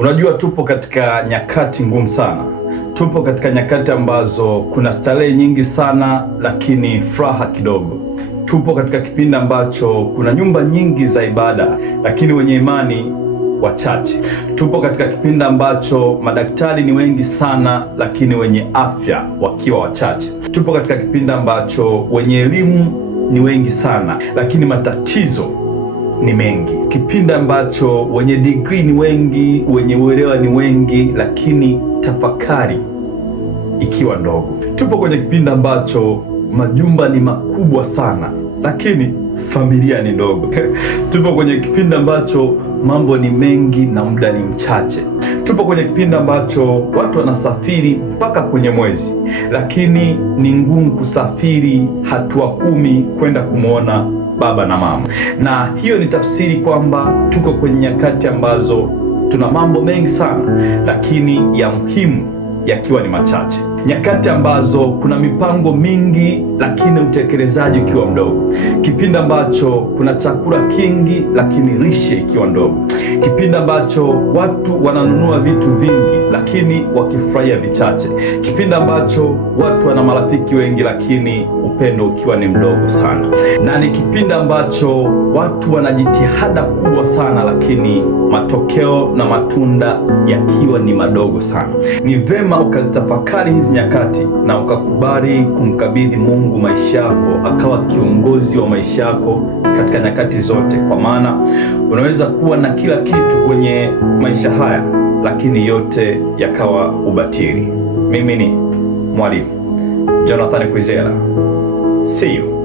Unajua, tupo katika nyakati ngumu sana. Tupo katika nyakati ambazo kuna starehe nyingi sana, lakini furaha kidogo. Tupo katika kipindi ambacho kuna nyumba nyingi za ibada, lakini wenye imani wachache. Tupo katika kipindi ambacho madaktari ni wengi sana, lakini wenye afya wakiwa wachache. Tupo katika kipindi ambacho wenye elimu ni wengi sana, lakini matatizo ni mengi. Kipindi ambacho wenye degree ni wengi, wenye uelewa ni wengi, lakini tafakari ikiwa ndogo. Tupo kwenye kipindi ambacho majumba ni makubwa sana, lakini familia ni ndogo. Tupo kwenye kipindi ambacho mambo ni mengi na muda ni mchache. Tupo kwenye kipindi ambacho watu wanasafiri mpaka kwenye mwezi, lakini ni ngumu kusafiri hatua 10 kwenda kumwona baba na mama. Na hiyo ni tafsiri kwamba tuko kwenye nyakati ambazo tuna mambo mengi sana, lakini ya muhimu yakiwa ni machache. Nyakati ambazo kuna mipango mingi, lakini utekelezaji ukiwa mdogo. Kipindi ambacho kuna chakula kingi, lakini lishe ikiwa ndogo. Kipindi ambacho watu wananunua vitu vingi, lakini wakifurahia vichache. Kipindi ambacho watu wana marafiki wengi, lakini upendo ukiwa ni mdogo sana. Na ni kipindi ambacho watu wana jitihada kubwa sana, lakini matokeo na matunda yakiwa ni madogo sana. Ni vema ukazitafakari hizi nyakati na ukakubali kumkabidhi Mungu maisha yako, akawa kiongozi wa maisha yako katika nyakati zote, kwa maana unaweza kuwa na kila kitu kwenye maisha haya, lakini yote yakawa ubatili. Mimi ni Mwalimu Jonathan Kwizera. See you.